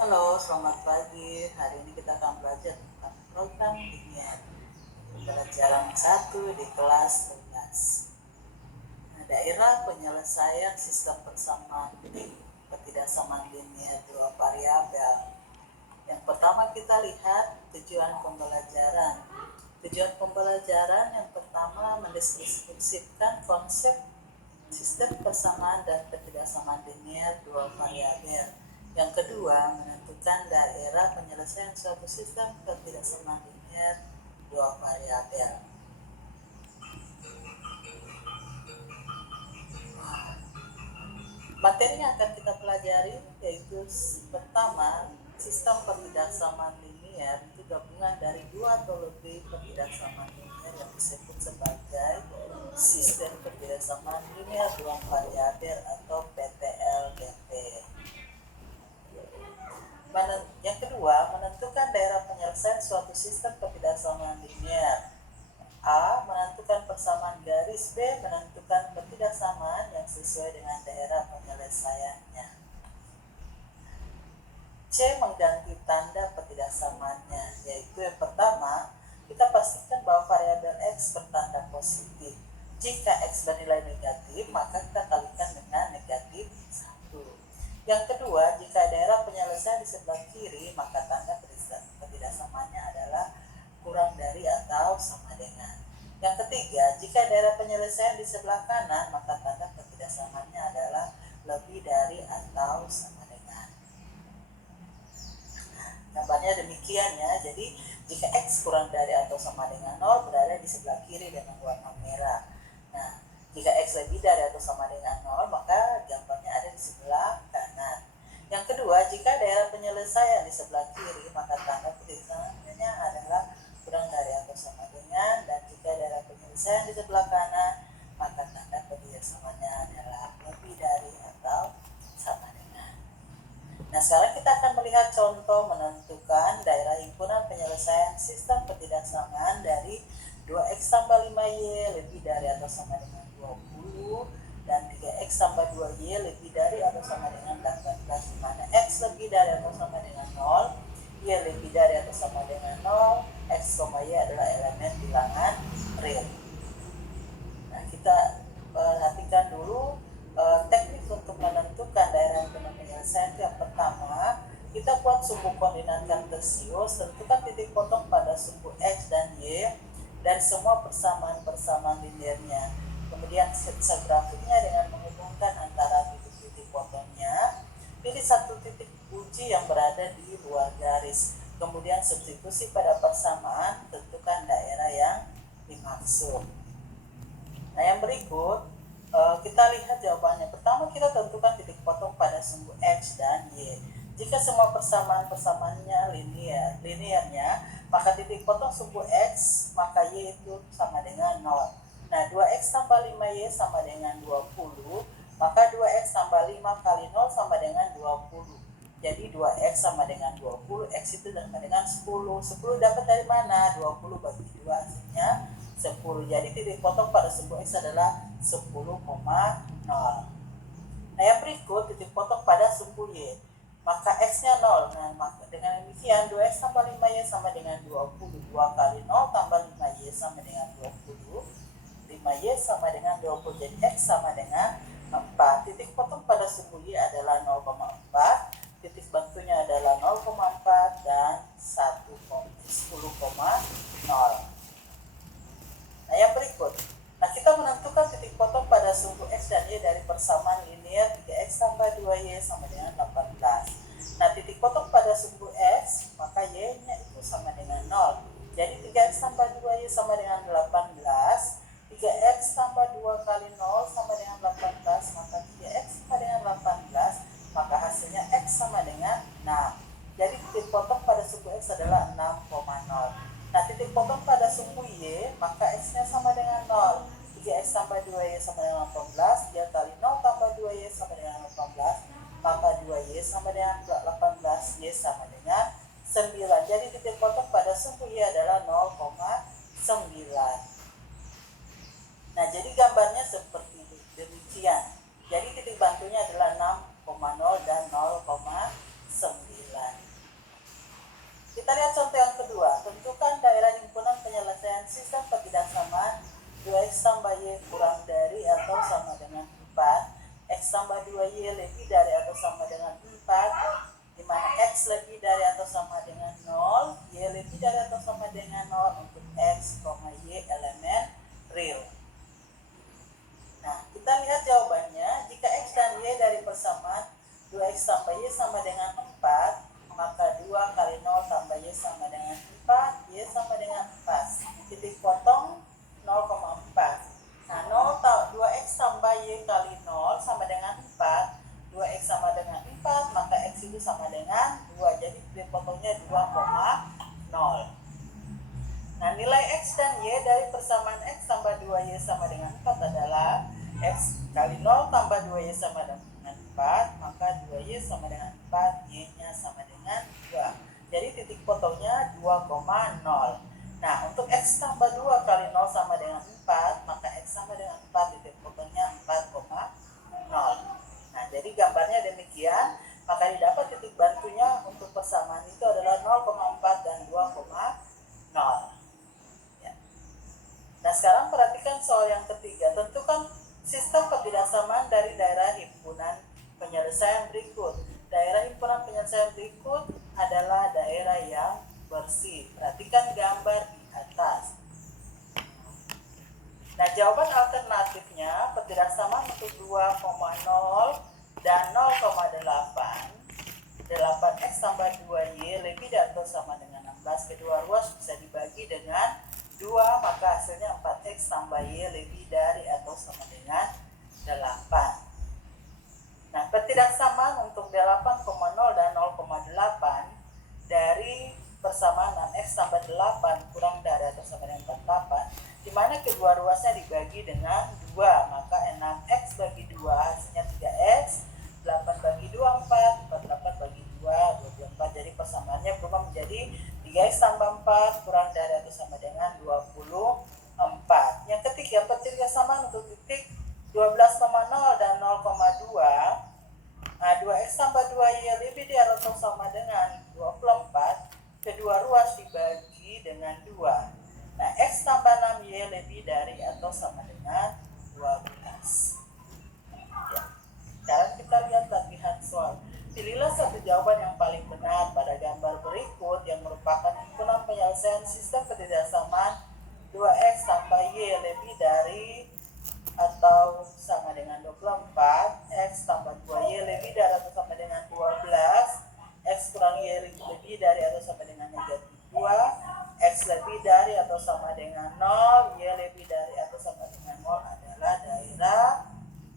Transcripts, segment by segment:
Halo, selamat pagi. Hari ini kita akan belajar tentang program linier pembelajaran 1 di kelas 11. Nah, daerah penyelesaian sistem persamaan ketidaksamaan linier dua variabel. Yang pertama kita lihat tujuan pembelajaran. Tujuan pembelajaran yang pertama mendeskripsikan konsep sistem persamaan dan ketidaksamaan linier dua variabel. Yang kedua, menentukan daerah penyelesaian suatu sistem ketidaksamaan linier dua variabel. Materi yang akan kita pelajari yaitu pertama, sistem ketidaksamaan linier itu gabungan dari dua atau lebih ketidaksamaan linier yang disebut sebagai sistem ketidaksamaan linier dua variabel atau PTLDP. Yang kedua, menentukan daerah penyelesaian suatu sistem ketidaksamaan linier. A. Menentukan persamaan garis. B. Menentukan ketidaksamaan yang sesuai dengan daerah penyelesaiannya. C. Mengganti tanda ketidaksamaannya, yaitu yang pertama, kita pastikan bahwa variabel X bertanda positif. Jika X bernilai negatif, maka kita kalikan dengan negatif 1. Yang kedua, jika daerah penyelesaian di sebelah kiri, maka tanda ketidaksamaannya adalah kurang dari atau sama dengan. Yang ketiga, jika daerah penyelesaian di sebelah kanan, maka tanda ketidaksamaannya adalah lebih dari atau sama dengan. Gambarnya demikian ya. Jadi jika X kurang dari atau sama dengan 0 berada di sebelah kiri dengan warna merah. Nah, jika X lebih dari atau sama dengan 0, maka gambarnya ada di sebelah kanan. Yang kedua, jika daerah penyelesaian di sebelah kiri, maka tanda ketidaksamaannya adalah kurang dari atau sama dengan. Dan jika daerah penyelesaian di sebelah kanan, maka tanda ketidaksamaannya adalah lebih dari atau sama dengan. Nah, sekarang kita akan melihat contoh menentukan daerah himpunan penyelesaian sistem ketidaksamaan dari 2x tambah 5y lebih dari atau sama dengan 20 dan 3x tambah 2y lebih dari atau sama dengan 18, di mana x lebih dari atau sama dengan 0, y lebih dari atau sama dengan 0, x, y adalah elemen bilangan real. Nah, kita perhatikan dulu teknik untuk menentukan daerah himpunan penyelesaian. Yang pertama, kita buat sumbu koordinat kartesius, tentukan titik potong pada sumbu x dan y dari semua persamaan liniernya. Kemudian sketsa grafiknya dengan menghubungkan antara titik-titik potongnya. Pilih satu titik uji yang berada di luar garis. Kemudian substitusi pada persamaan, tentukan daerah yang dimaksud. Nah, yang berikut kita lihat jawabannya. Pertama, kita tentukan titik potong pada sumbu x dan y. Jika semua persamaannya liniernya, maka titik potong sumbu x, maka y itu sama dengan 0. Nah, 2x tambah 5y sama dengan 20, maka 2x tambah 5 kali 0 sama dengan 20. Jadi 2x sama dengan 20, x itu sama dengan 10. 10 dapat dari mana? 20 bagi 2 hasilnya 10. Jadi titik potong pada sumbu x adalah 10,0. Nah, yang berikut titik potong pada sumbu y. Maka x-nya 0. Nah, maka dengan demikian 2x tambah 5y sama dengan 20. 2 kali 0 tambah 5y sama dengan 20. 5y sama dengan 20. Jadi x sama dengan 4. Titik potong pada sumbu y adalah 0,4. Titik bantunya adalah 0,4 dan 10,0. Nah, yang berikut. Nah, kita menentukan titik potong pada sumbu x dan y dari persamaan linear 3x tambah 2y sama dengan 18. Nah, titik potong pada sumbu x, maka y-nya itu sama dengan 0. Jadi 3x tambah 2y sama dengan 18. 3x tambah 2 kali 0 sama dengan 18, maka 3x sama dengan 18, maka hasilnya x sama dengan 6. Jadi titik potong pada sumbu x adalah 6,0. Nah, titik potong pada sumbu y, maka x-nya sama dengan 0. 3x tambah 2y sama dengan 18, 3 kali 0 tambah 2y sama dengan 18, maka 2y sama dengan 18, y sama dengan 9. Jadi titik potong pada sumbu y adalah 0,9. Nah, jadi gambarnya seperti demikian. Jadi titik bantunya adalah 6,0 dan 0,9. sama dengan 4, di mana X lebih dari atau sama dengan 0, Y lebih dari atau sama dengan 0 untuk X, Y elemen real. Nah, kita lihat jawabannya. Jika X dan Y dari persamaan 2X tambah Y sama dengan 4, maka 2 kali 0 tambah Y sama dengan 4, Y sama dengan 4. Titik potong 0,4. Nah, 2X tambah Y kali 0 sama dengan 4. 2X sama dengan 4, maka X itu sama dengan 2. Jadi titik potongnya 2,0. Nah, nilai X dan Y dari persamaan X tambah 2Y sama dengan 4 adalah X kali 0 tambah 2Y sama dengan 4, maka 2Y sama dengan 4, Y-nya sama dengan 2. Jadi titik potongnya 2,0. Nah, untuk X tambah 2 kali 0 sama dengan 4, maka X sama dengan 4, titik potongnya 4,0. Nah, jadi gambarnya demikian, maka didapat titik bantunya untuk persamaan itu adalah 0,4 dan 2,0. Nah, sekarang perhatikan soal yang ketiga. Tentukan sistem ketidaksamaan dari daerah himpunan penyelesaian berikut. Daerah himpunan penyelesaian berikut adalah daerah yang bersih. Perhatikan gambar di atas. Nah, jawaban alternatifnya ketidaksamaan untuk 2,0 dan 0,8. 8X tambah 2Y lebih dari atau sama dengan 16. Kedua ruas bisa dibagi dengan 2, maka hasilnya 4X tambah Y lebih dari atau sama dengan 8. Nah, ketidaksamaan untuk 8,0 dan 0,8 dari persamaan 6X tambah 8 kurang dari atau sama dengan 48, di mana kedua ruasnya dibagi dengan 2, maka 6X bagi 2 hasilnya 3X, 8 bagi 2, 4, 48 bagi 2, 24. Jadi persamaannya berubah menjadi 3X tambah 4 kurang dari atau sama dengan 24. Yang ketiga, ketidaksamaan untuk titik 12,0 dan 0,2. Nah, 2X tambah 2Y lebih dari atau sama dengan 24. Kedua ruas dibagi dengan 2. Nah, X tambah 6Y lebih dari atau sama dengan 12. Ya. Sekarang kita lihat latihan soal. Pilihlah satu jawaban yang paling benar pada gambar berikut yang merupakan himpunan penyelesaian sistem ketidaksamaan 2X tambah Y lebih dari atau sama dengan 24, X tambah 2Y lebih dari atau sama dengan 12, X kurang Y lebih dari atau sama dengan negatif 2, X lebih dari atau sama dengan 0, Y lebih dari atau sama dengan 0 adalah daerah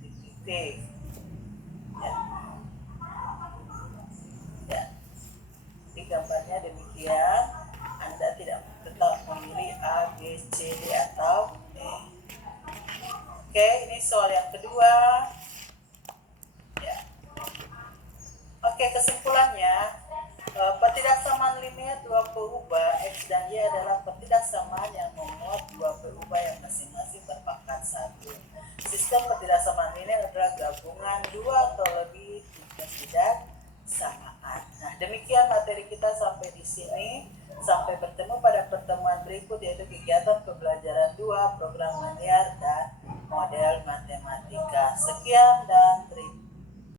titik. Ya. Di gambarnya demikian, Anda tidak tetap memilih A, B, C, D atau E. Oke, ini soal yang kedua. Ya. Oke, kesimpulannya, ketidaksamaan linear dua perubah X dan Y adalah ketidaksamaan yang memuat dua perubah yang masing-masing berpangkat 1. Sistem ketidaksamaan linear adalah gabungan dua atau lebih ketidaksamaan. Nah, demikian materi kita sampai di sini. Sampai bertemu pada pertemuan berikut, yaitu kegiatan pembelajaran 2 program linear dan model matematika. Sekian dan